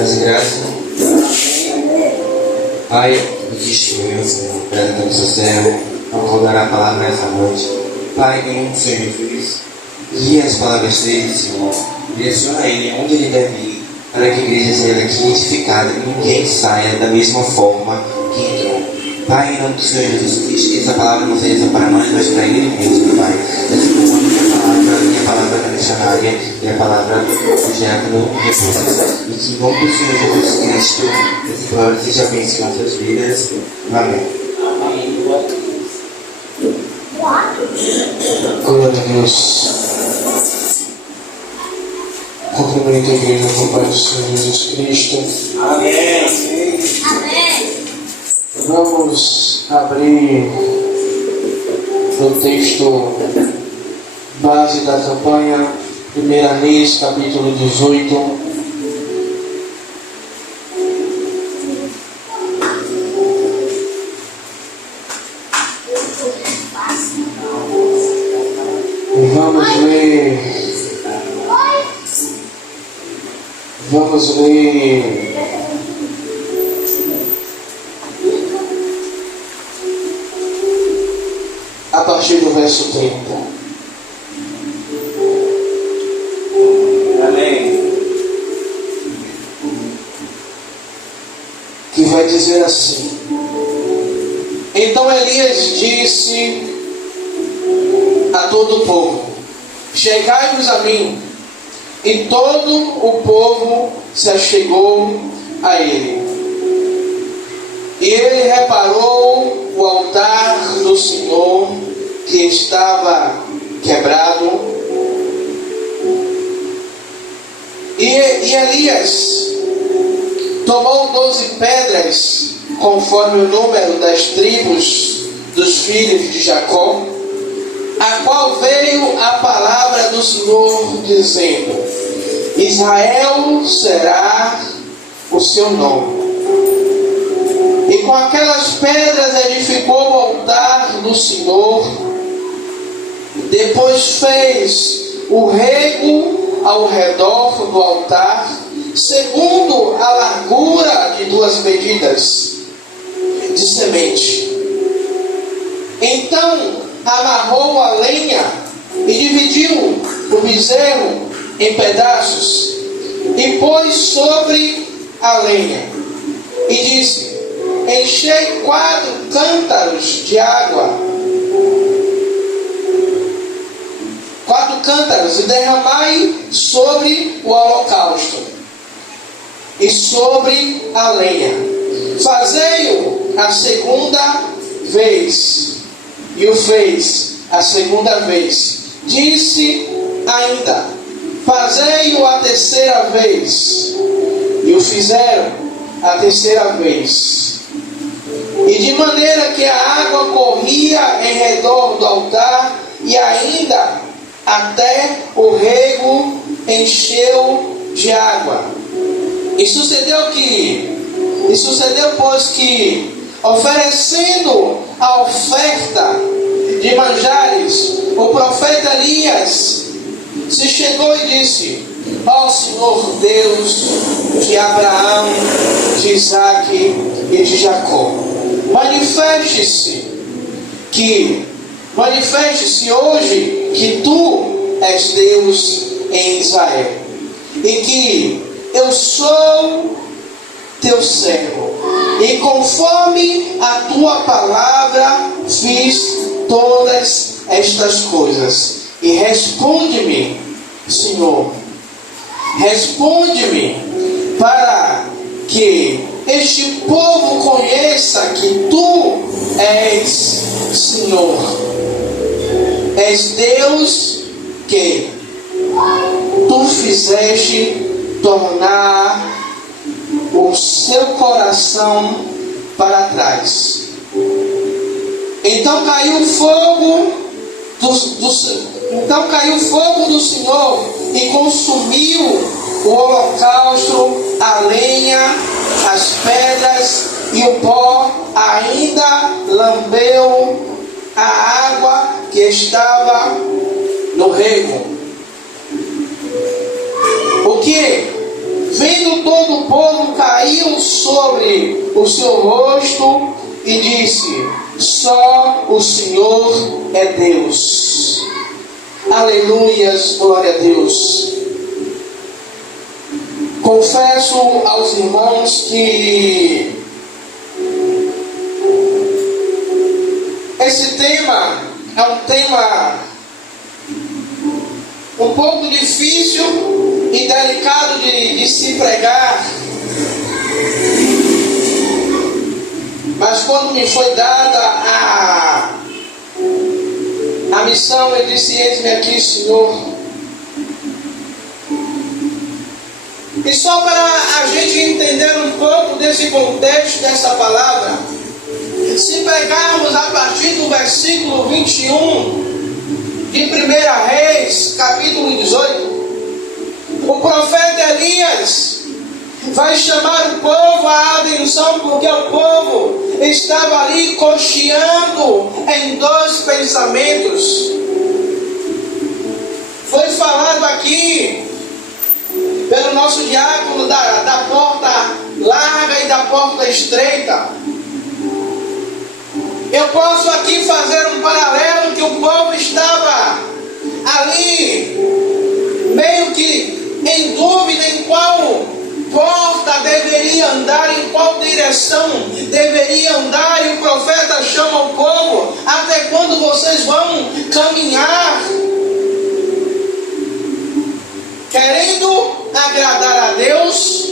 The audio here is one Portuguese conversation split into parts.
Paz e graça. Pai, eu te estivo, meu Senhor, presta no seu céu, ao rodar a palavra essa noite. Pai, em nome do Senhor Jesus, guia as palavras dele, Senhor. Direciona ele onde ele deve ir, para que a igreja seja aqui edificada e ninguém saia da mesma forma que entrou. Pai, em nome do Senhor Jesus Cristo, que essa palavra não seja só para nós, mas para ele mesmo, Pai. Essa é minha palavra da missionária e a palavra do diácono Rebouças. E que em nome do Senhor Jesus Cristo, essa palavra seja bênção nas suas vidas. Amém. Glória a Deus. Cumprimento a igreja com o Pai do Senhor Jesus Cristo. Amém. Amém. Vamos abrir o texto base da campanha, 1 Reis, capítulo 18. Vamos ler a partir do verso 30. Amém. Que vai dizer assim: Então Elias disse a todo o povo: Chegai-vos a mim. E todo o povo se achegou a ele. E ele reparou o altar do Senhor, que estava quebrado. E Elias tomou 12 pedras, conforme o número das tribos dos filhos de Jacó, a qual veio a palavra do Senhor, dizendo: Israel será o seu nome. E com aquelas pedras edificou o altar do Senhor. Depois fez o rego ao redor do altar, segundo a largura de 2 medidas de semente. Então amarrou a lenha e dividiu o bezerro em pedaços e pôs sobre a lenha e disse: Enchei 4 cântaros de água, 4 cântaros, e derramai sobre o holocausto e sobre a lenha. Fazei-o a segunda vez. E o fez a segunda vez. Disse ainda: Fazei-o a terceira vez. E o fizeram a terceira vez. E de maneira que a água corria em redor do altar, e ainda até o rego encheu de água. E sucedeu, pois, que, oferecendo a oferta de manjares, o profeta Elias se chegou e disse: Ó Senhor Deus de Abraão, de Isaque e de Jacó, manifeste-se hoje que tu és Deus em Israel, e que eu sou teu servo, e conforme a tua palavra fiz todas estas coisas. E responde-me, Senhor, responde-me, para que este povo conheça que tu és Senhor, és Deus que tu fizeste tornar o seu coração para trás. Então caiu fogo do Senhor e consumiu o holocausto, a lenha, as pedras e o pó. Ainda lambeu a água que estava no rego. O que Vendo todo o povo, caiu sobre o seu rosto e disse: só o Senhor é Deus. Aleluias, glória a Deus. Confesso aos irmãos que esse tema é um tema um pouco difícil e delicado de se pregar, mas quando me foi dada a missão, eu disse: eis-me aqui, Senhor. E só para a gente entender um pouco desse contexto dessa palavra, se pegarmos a partir do versículo 21 de 1 Reis, capítulo 18, o profeta Elias vai chamar o povo à atenção, porque o povo estava ali cocheando em dois pensamentos. Foi falado aqui pelo nosso diácono da porta larga e da porta estreita. Eu posso aqui fazer um paralelo que o povo estava ali meio que em dúvida em qual porta deveria andar, em qual direção deveria andar, e o profeta chama o povo: até quando vocês vão caminhar querendo agradar a Deus,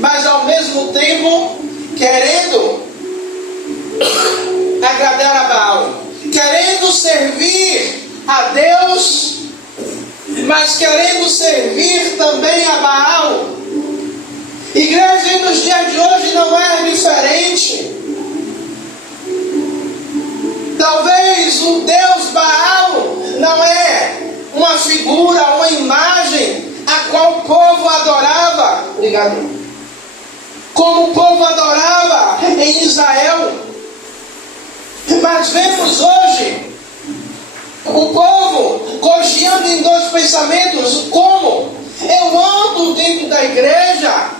mas ao mesmo tempo querendo agradar a Baal, querendo servir a Deus, mas querendo servir também a Baal? Igreja, nos dias de hoje não é diferente. Talvez o Deus Baal não é uma figura, uma imagem a qual o povo adorava, como o povo adorava em Israel. Mas vemos hoje o povo cocheando em dois pensamentos: como eu ando dentro da igreja,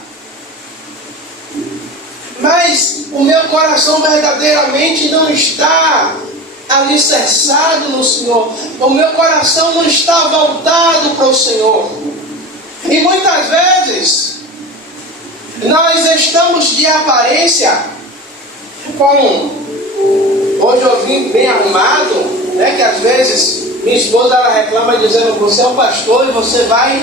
mas o meu coração verdadeiramente não está alicerçado no Senhor, o meu coração não está voltado para o Senhor. E muitas vezes nós estamos de aparência hoje eu vim bem arrumado, né? Que às vezes minha esposa ela reclama dizendo: você é um pastor e você vai,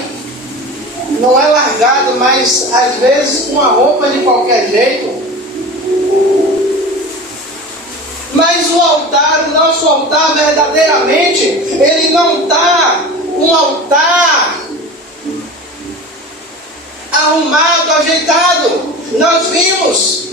não é largado, mas às vezes com a roupa de qualquer jeito. Mas o altar, o nosso altar verdadeiramente, ele não está um altar arrumado, ajeitado. Nós vimos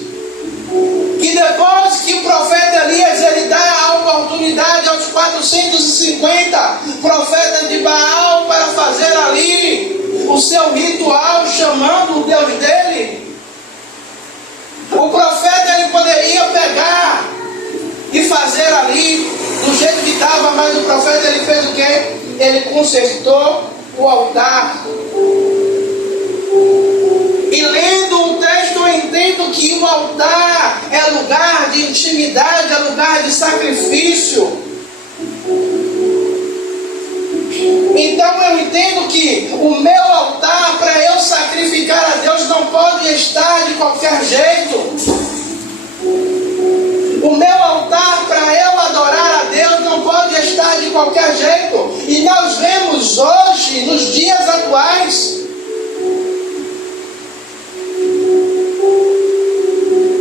que depois que o profeta Elias ele dá a oportunidade aos 450 profetas de Baal para fazer ali o seu ritual, chamando o Deus dele, o profeta ele poderia pegar e fazer ali do jeito que estava, mas o profeta ele fez o quê? Ele consertou o altar. E lendo o texto eu entendo que o altar é lugar de intimidade, é lugar de sacrifício. Então eu entendo que o meu altar, para eu sacrificar a Deus, não pode estar de qualquer jeito. O meu altar, para eu adorar a Deus, não pode estar de qualquer jeito. E nós vemos hoje, nos dias atuais,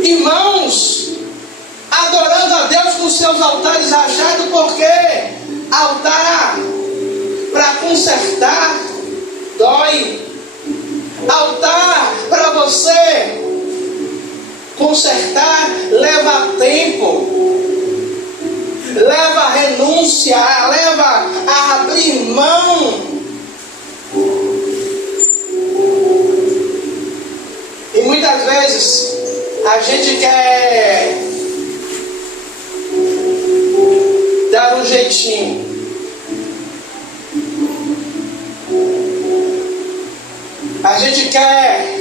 irmãos adorando a Deus com seus altares rachados, porque altar para consertar dói. Altar para você consertar leva tempo, leva renúncia, leva a abrir mão. E muitas vezes a gente quer dar um jeitinho. A gente quer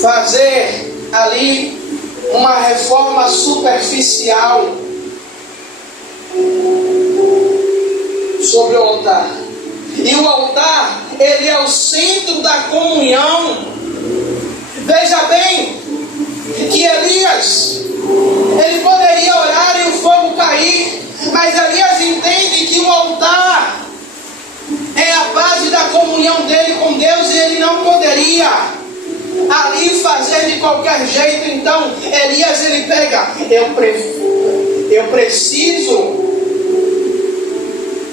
fazer ali uma reforma superficial sobre o altar. E o altar, ele é o centro da comunhão. Veja bem que Elias, ele poderia orar e o fogo cair, mas Elias entende que o altar é a base da comunhão dele com Deus e ele não poderia ali fazer de qualquer jeito. Então Elias, ele pega, eu preciso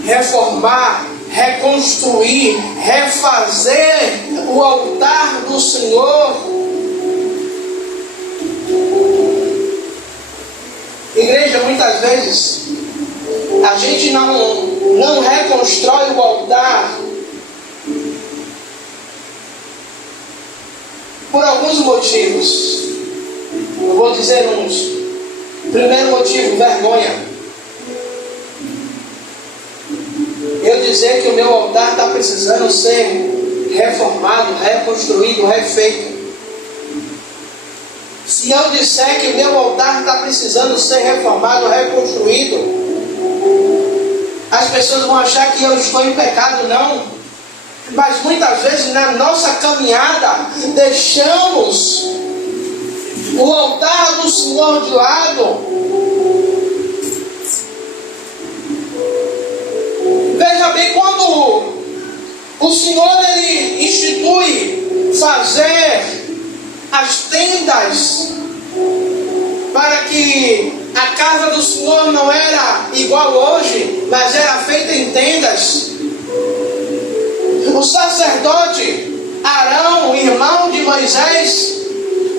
reformar, reconstruir, refazer o altar do Senhor. Igreja, muitas vezes a gente não reconstrói o altar por alguns motivos. Eu vou dizer uns. Primeiro motivo, vergonha. Eu dizer que o meu altar está precisando ser reformado, reconstruído, refeito. Se eu disser que o meu altar está precisando ser reformado, reconstruído, as pessoas vão achar que eu estou em pecado. Não. Mas muitas vezes na nossa caminhada deixamos o altar do Senhor de lado. Veja bem, quando o Senhor ele institui fazer as tendas, para que a casa do Senhor não era igual hoje, mas era feita em tendas. O sacerdote Arão, irmão de Moisés,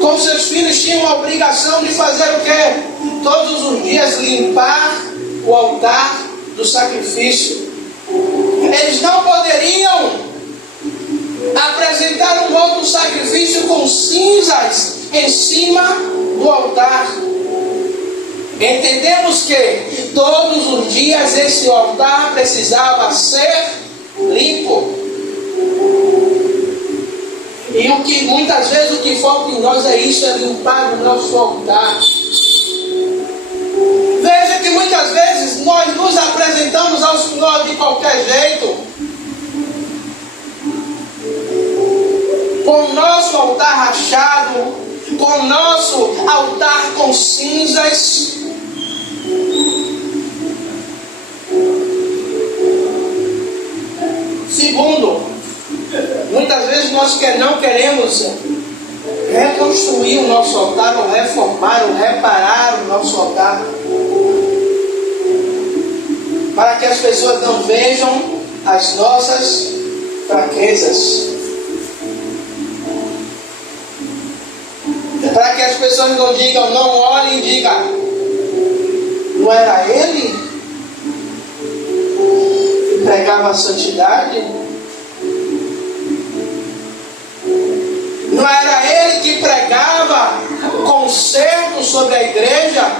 com seus filhos tinham a obrigação de fazer o quê? Todos os dias limpar o altar do sacrifício. Eles não poderiam apresentar um outro sacrifício com cinzas em cima do altar. Entendemos que todos os dias esse altar precisava ser limpo. E o que muitas vezes o que falta em nós é isso, é limpar o nosso altar. Veja que muitas vezes nós nos apresentamos ao Senhor de qualquer jeito, com o nosso altar rachado, com o nosso altar com cinzas. Segundo, muitas vezes nós não queremos reconstruir o nosso altar, ou reformar, ou reparar o nosso altar, para que as pessoas não vejam as nossas fraquezas, para que as pessoas não digam, não olhem e digam, não era ele que pregava a santidade? Não era ele que pregava conserto sobre a igreja?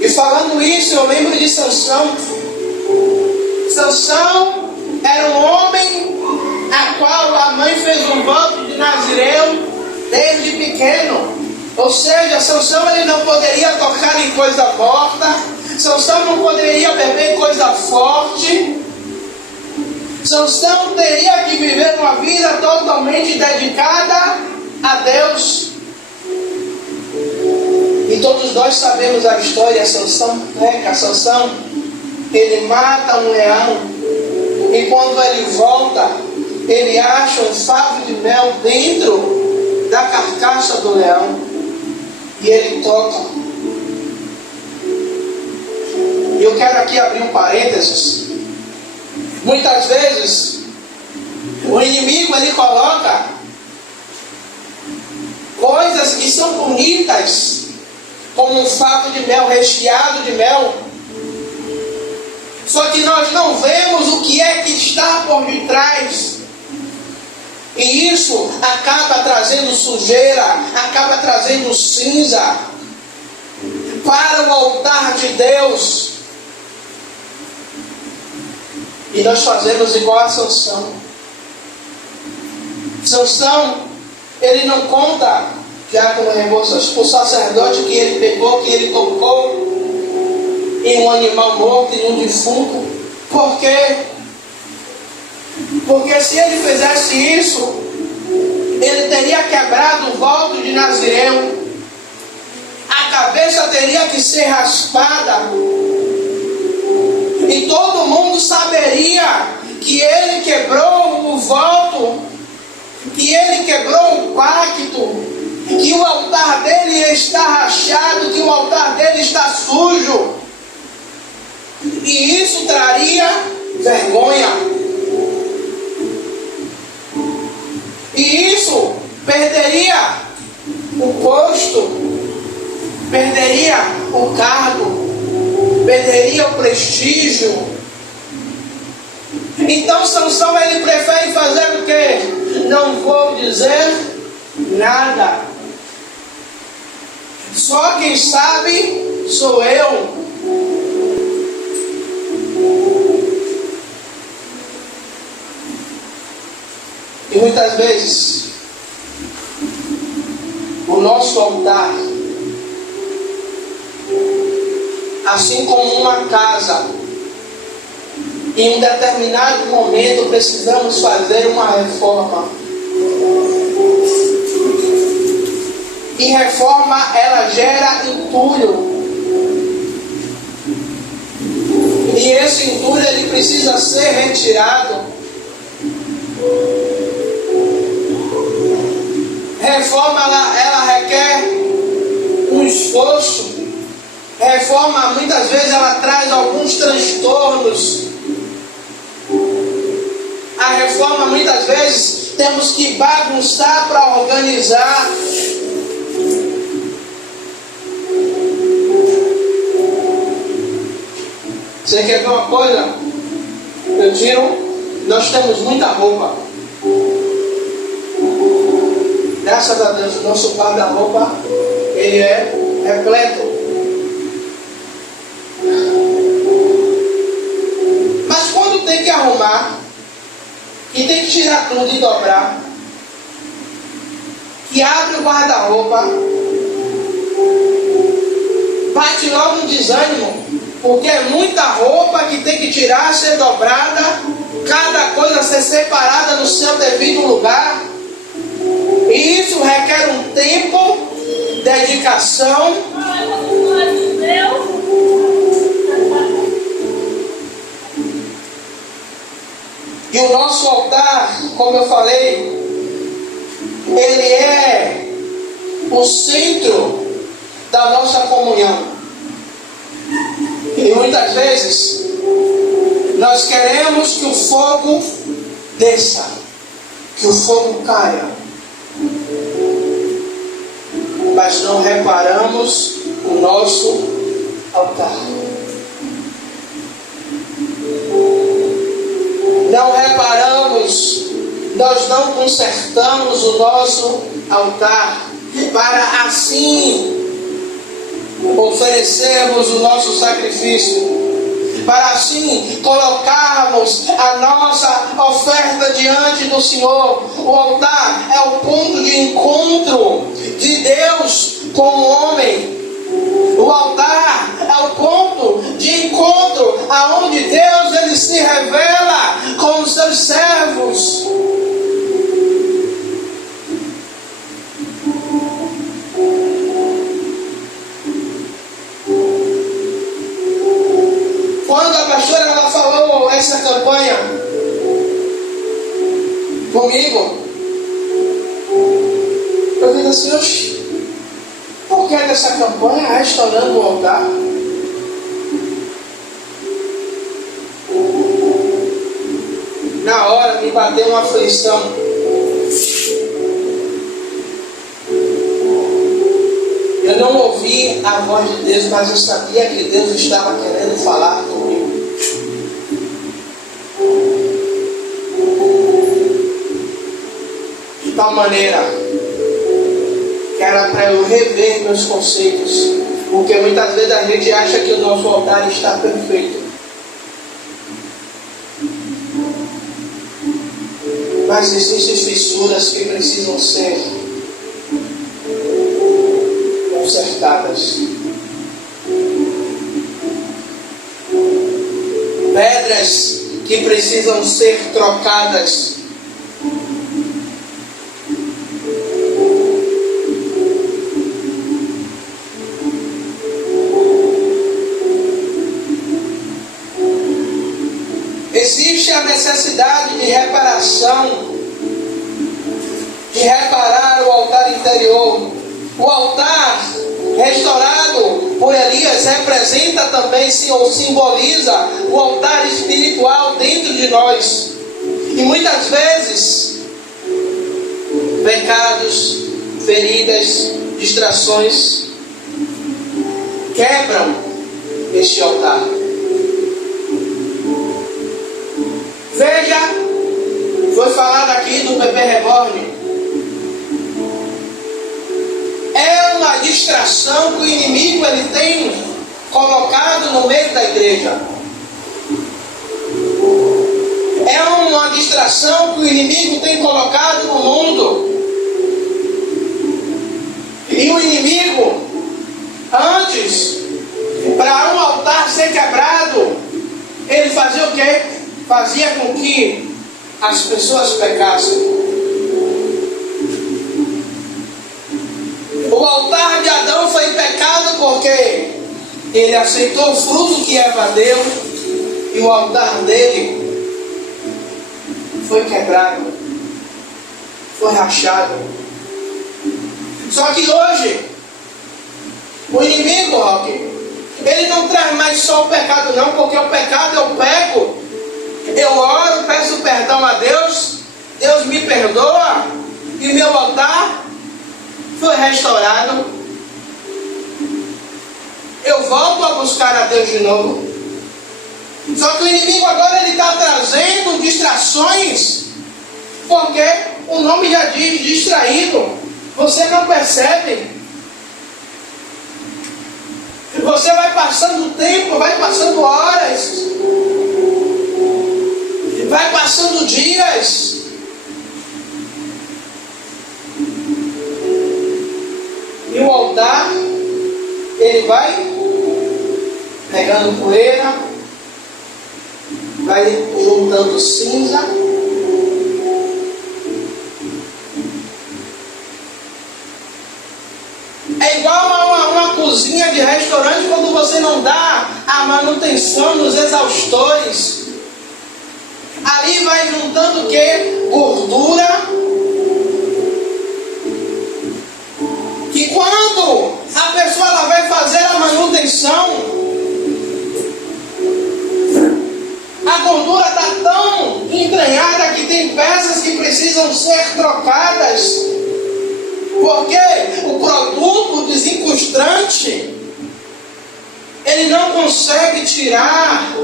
E falando isso, eu lembro de Sansão. Sansão era um homem a qual a mãe fez um voto de Nazireu desde pequeno. Ou seja, Sansão ele não poderia tocar em coisa morta. Sansão não poderia beber coisa forte. Sansão teria que viver uma vida totalmente dedicada a Deus. E todos nós sabemos a história. Sansão peca, Sansão ele mata um leão, e quando ele volta, ele acha um favo de mel dentro da carcaça do leão, e ele toca. E eu quero aqui abrir um parênteses. Muitas vezes o inimigo ele coloca coisas que são bonitas, como um favo de mel, recheado de mel, só que nós não vemos o que é que está por detrás. E isso acaba trazendo sujeira, acaba trazendo cinza para o altar de Deus. E nós fazemos igual a Sansão. Sansão, ele não conta, já com o sacerdote que ele pegou, que ele tocou em um animal morto, em um defunto. Por quê? Porque se ele fizesse isso, ele teria quebrado o voto de Nazireu. A cabeça teria que ser raspada. E todo mundo saberia que ele quebrou o voto, que ele quebrou o pacto, que o altar dele está rachado, que o altar dele está sujo. E isso traria vergonha. E isso perderia o posto, perderia o cargo, perderia o prestígio. Então Sansão, ele prefere fazer o quê? Não vou dizer nada. Só quem sabe sou eu. E muitas vezes o nosso altar, assim como uma casa, em um determinado momento precisamos fazer uma reforma. E reforma, ela gera entulho. E esse entulho, ele precisa ser retirado. Reforma, ela requer um esforço. Reforma, muitas vezes, ela traz alguns transtornos. A reforma, muitas vezes, temos que bagunçar para organizar. Você quer ver uma coisa? Eu tiro, nós temos muita roupa. Graças a Deus, o nosso guarda-roupa, ele é repleto. Mas quando tem que arrumar, e tem que tirar tudo e dobrar, que abre o guarda-roupa, bate logo um desânimo, porque é muita roupa que tem que tirar, ser dobrada, cada coisa ser separada no seu devido lugar. E isso requer um tempo, dedicação. E o nosso altar, como eu falei, ele é o centro da nossa comunhão. E muitas vezes nós queremos que o fogo desça, que o fogo caia, mas não reparamos o nosso altar. Não reparamos, nós não consertamos o nosso altar, para assim oferecermos o nosso sacrifício, para assim colocarmos a nossa oferta diante do Senhor. O altar é o ponto de encontro de Deus com o homem. O altar é o ponto de encontro aonde Deus, ele se revela com os seus servos. Quando a pastora, ela falou essa campanha comigo, eu disse assim: oxe, por que dessa campanha restaurando o altar? Na hora me bateu uma aflição. Eu não ouvi a voz de Deus, mas eu sabia que Deus estava querendo falar comigo. De tal maneira que era para eu rever meus conceitos, porque muitas vezes a gente acha que o nosso altar está perfeito. Mas existem fissuras que precisam ser consertadas. Pedras que precisam ser trocadas. Existe a necessidade de reparação, de reparar o altar interior. O altar restaurado por Elias representa também, ou simboliza, o altar espiritual dentro de nós. E muitas vezes, pecados, feridas, distrações quebram este altar. Veja, foi falado aqui do bebê reborn. É uma distração que o inimigo ele tem colocado no meio da igreja. É uma distração que o inimigo tem colocado no mundo. E o inimigo, antes, para um altar ser quebrado, ele fazia o quê? Fazia com que as pessoas pecassem. O altar de Adão foi pecado porque ele aceitou o fruto que Eva deu e o altar dele foi quebrado, foi rachado. Só que hoje, o inimigo, ele não traz mais só o pecado não, porque o pecado eu peco, eu oro, peço perdão a Deus, Deus me perdoa e o meu altar foi restaurado. Eu volto a buscar a Deus de novo. Só que o inimigo agora ele está trazendo distrações, porque o nome já diz distraído. Você não percebe. Você vai passando tempo, vai passando horas, vai passando dias. E o altar, ele vai pegando poeira, vai juntando cinza. É igual a uma cozinha de restaurante quando você não dá a manutenção nos exaustores. Ali vai juntando o quê? Gordura. E quando a pessoa ela vai fazer a manutenção, a gordura está tão entranhada que tem peças que precisam ser trocadas, porque o produto desencrustante ele não consegue tirar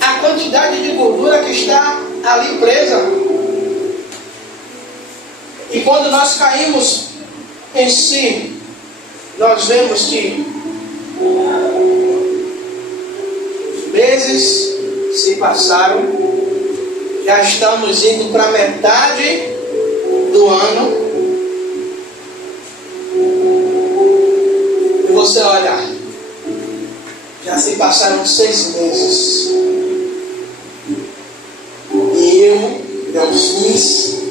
a quantidade de gordura que está ali presa. E quando nós caímos em si, nós vemos que os meses se passaram, já estamos indo para metade do ano, e você olha, já se passaram 6 meses, e eu não fiz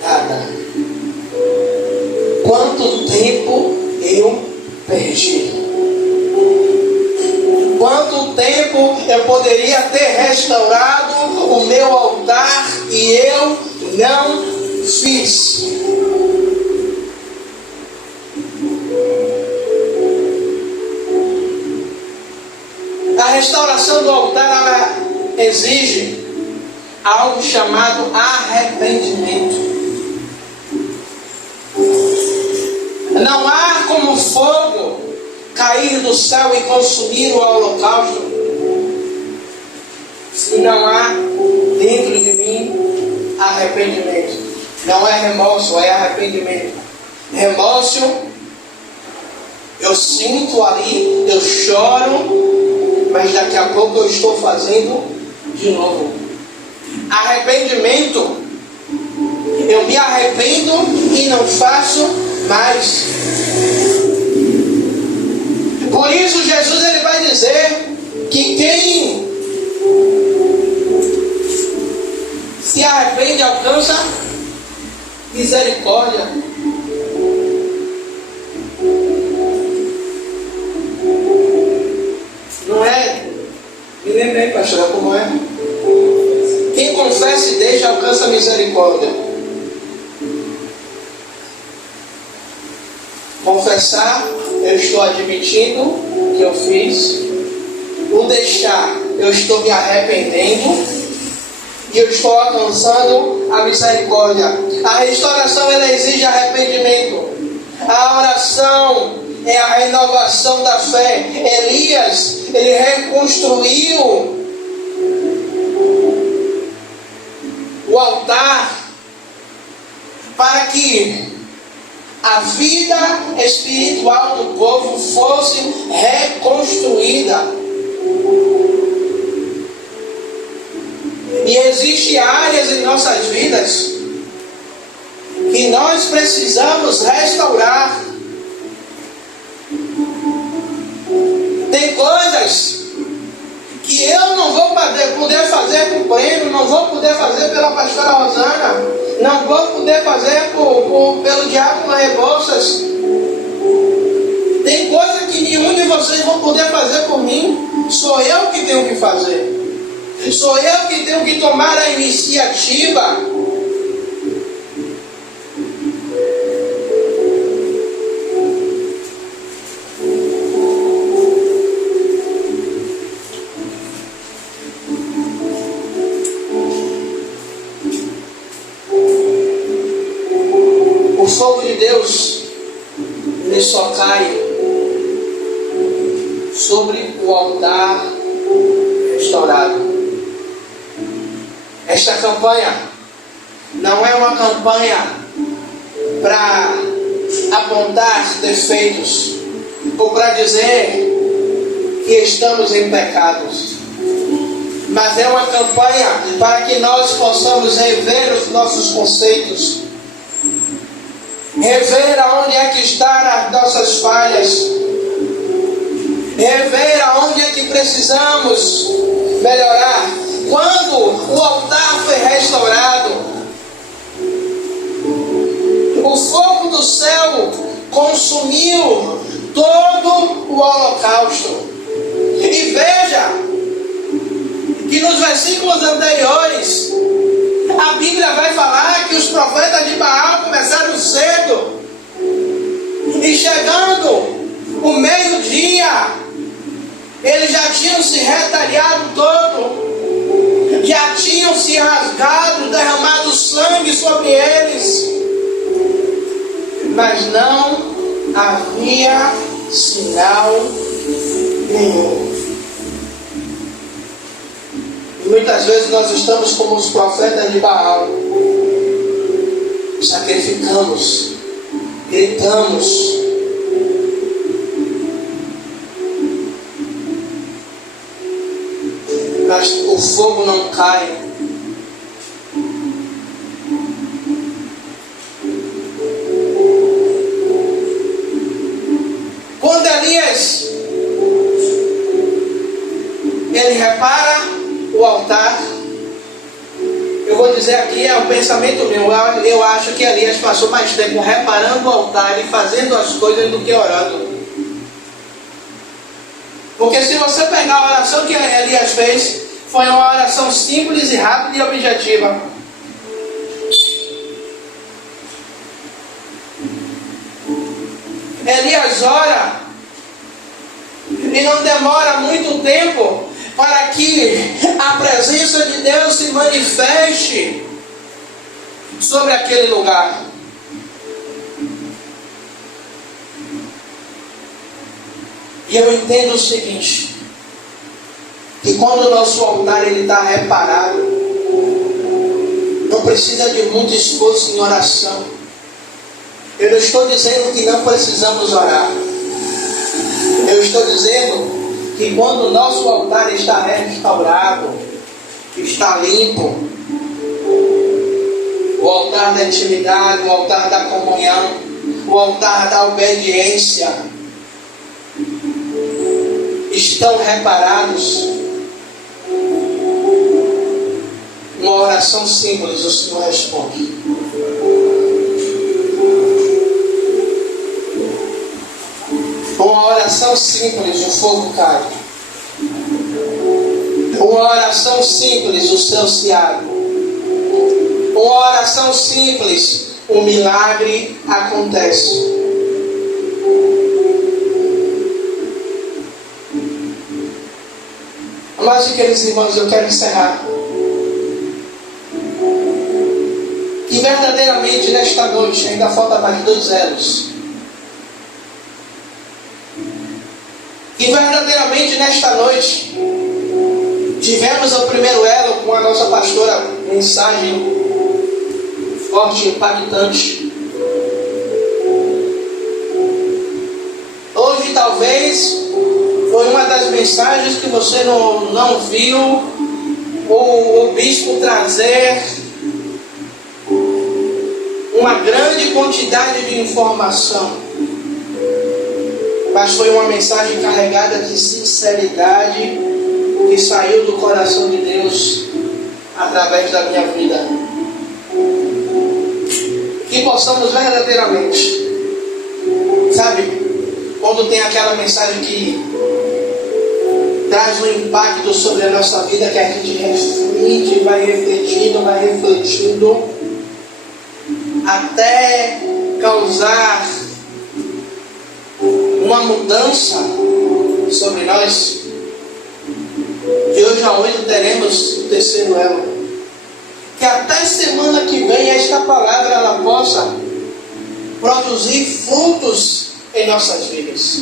nada. Quanto tempo eu perdi? Quanto tempo eu poderia ter restaurado o meu altar e eu não fiz? A restauração do altar ela exige algo chamado arrependimento. Não há como fogo cair do céu e consumir o holocausto se não há dentro de mim arrependimento. Não é remorso, é arrependimento. Remorso, eu sinto ali, eu choro, mas daqui a pouco eu estou fazendo de novo. arrependimento. Eu me arrependo e não faço mais. Por isso Jesus ele vai dizer que quem se arrepende alcança misericórdia. Não é? Me lembra aí, pastor, como é? Quem confessa e deixa alcança misericórdia. Confessar, eu estou admitindo que eu fiz. O deixar, eu estou me arrependendo. E eu estou alcançando a misericórdia. A restauração, ela exige arrependimento. A oração é a renovação da fé. Elias, ele reconstruiu o altar para que a vida espiritual do povo fosse reconstruída. E existem áreas em nossas vidas que nós precisamos restaurar. Tem coisas que eu não vou poder fazer com o Breno, não vou poder fazer pela pastora Rosana, não vou poder fazer pelo diácono Rebouças. Tem coisa que nenhum de vocês vão poder fazer por mim. Sou eu que tenho que fazer. Sou eu que tenho que tomar a iniciativa. O fogo de Deus, ele só cai sobre o altar restaurado. Esta campanha não é uma campanha para apontar defeitos ou para dizer que estamos em pecados, mas é uma campanha para que nós possamos rever os nossos conceitos, rever aonde é que estão as nossas falhas, rever aonde é que precisamos melhorar. Quando o altar foi restaurado, o fogo do céu consumiu todo o holocausto. E veja que nos versículos anteriores a Bíblia vai falar que os profetas de Baal começaram cedo, e chegando o meio-dia eles já tinham se retalhado todo, já tinham se rasgado, derramado sangue sobre eles, mas não havia sinal nenhum. E muitas vezes nós estamos como os profetas de Baal, sacrificamos, gritamos, mas o fogo não cai. Quando Elias ele repara o altar, eu vou dizer aqui, é um pensamento meu, eu acho que Elias passou mais tempo reparando o altar e fazendo as coisas do que orando. Porque se você pegar a oração que Elias fez, foi uma oração simples e rápida e objetiva. Elias ora e não demora muito tempo para que a presença de Deus se manifeste sobre aquele lugar. E eu entendo o seguinte, que quando o nosso altar está reparado, não precisa de muito esforço em oração. Eu não estou dizendo que não precisamos orar. Eu estou dizendo que quando o nosso altar está restaurado, está limpo, o altar da intimidade, o altar da comunhão, o altar da obediência estão reparados. Uma oração simples, o Senhor responde. Uma oração simples, o fogo cai. Uma oração simples, o céu se abre. Uma oração simples, o milagre acontece. Mas, queridos irmãos, eu quero encerrar. E verdadeiramente nesta noite, ainda falta mais 2 elos. E verdadeiramente nesta noite, tivemos o primeiro elo com a nossa pastora, mensagem forte, impactante. Hoje talvez foi uma das mensagens que você não viu o bispo trazer uma grande quantidade de informação, mas foi uma mensagem carregada de sinceridade que saiu do coração de Deus através da minha vida. Que possamos verdadeiramente, sabe, quando tem aquela mensagem que traz um impacto sobre a nossa vida, que a gente reflete, vai refletindo, até causar uma mudança sobre nós. De hoje a hoje teremos o terceiro elo. Que até semana que vem esta palavra ela possa produzir frutos em nossas vidas.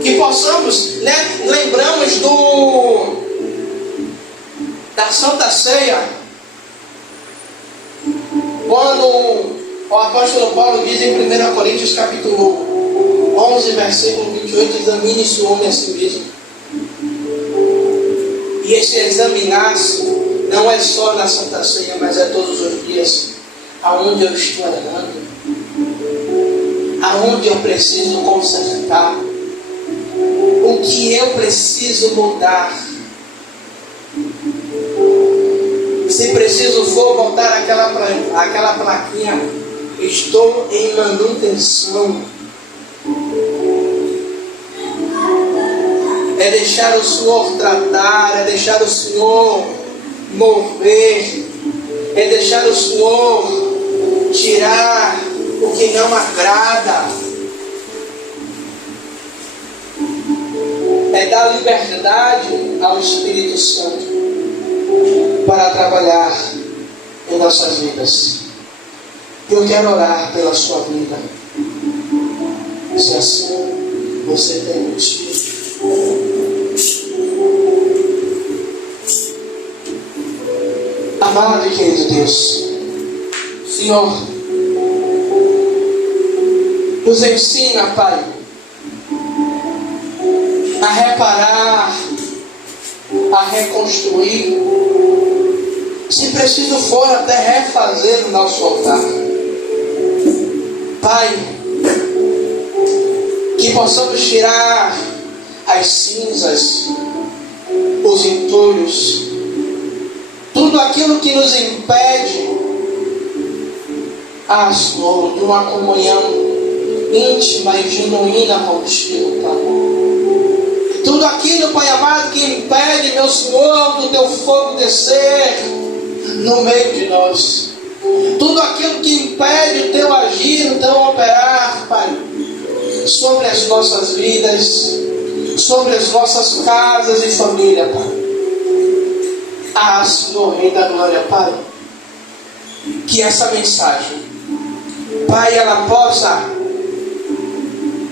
Que possamos, lembramos da Santa Ceia, quando o apóstolo Paulo diz em 1 Coríntios capítulo 11, versículo 28, examine-se o homem a si mesmo. E esse examinar-se não é só na Santa Ceia, mas é todos os dias, aonde eu estou errando, aonde eu preciso consertar, o que eu preciso mudar. Se preciso for botar aquela plaquinha, estou em manutenção. É deixar o Senhor tratar, é deixar o Senhor mover, é deixar o Senhor tirar o que não agrada. É dar liberdade ao Espírito Santo para trabalhar em nossas vidas. Eu quero orar pela sua vida. Se assim você tem motivo. Amado e querido Deus, Senhor, nos ensina, Pai, a reparar, a reconstruir, se preciso for até refazer o nosso altar. Pai, que possamos tirar as cinzas, os entulhos, tudo aquilo que nos impede, Senhor, de uma comunhão íntima e genuína contigo, Pai. Tudo aquilo, Pai amado, que impede, meu Senhor, do teu fogo descer no meio de nós. Tudo aquilo que impede o teu agir, o teu operar, Pai, sobre as nossas vidas, sobre as nossas casas e família, Pai. Senhor, Rei da Glória, Pai, que essa mensagem, Pai, ela possa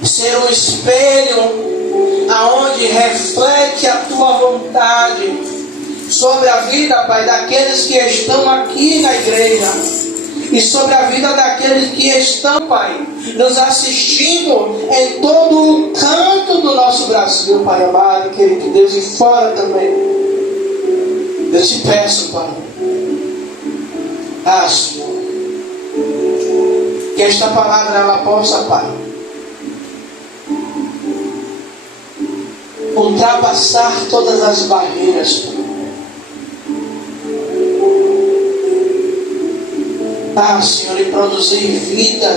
ser um espelho aonde reflete a tua vontade sobre a vida, Pai, daqueles que estão aqui na igreja e sobre a vida daqueles que estão, Pai, nos assistindo em todo o canto do nosso Brasil, Pai amado, querido Deus, e fora também. Eu te peço, Pai. Senhor, que esta palavra ela possa, Pai, ultrapassar todas as barreiras, Pai. Senhor, e produzir vida,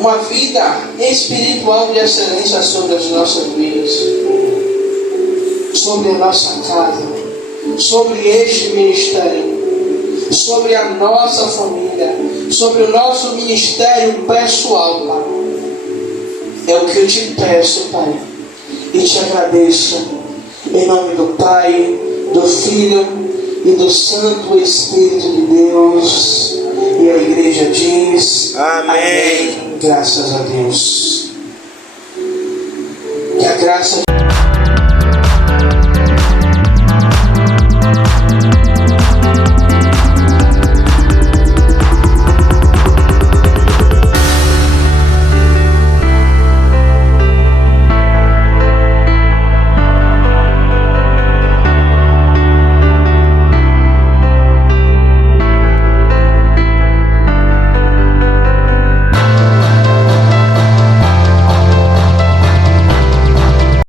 uma vida espiritual de excelência sobre as nossas vidas, sobre a nossa casa, sobre este ministério, sobre a nossa família, sobre o nosso ministério pessoal, Pai. É o que eu te peço, Pai, e te agradeço, em nome do Pai, do Filho e do Santo Espírito de Deus. E a igreja diz: Amém. Graças a Deus. Que a graça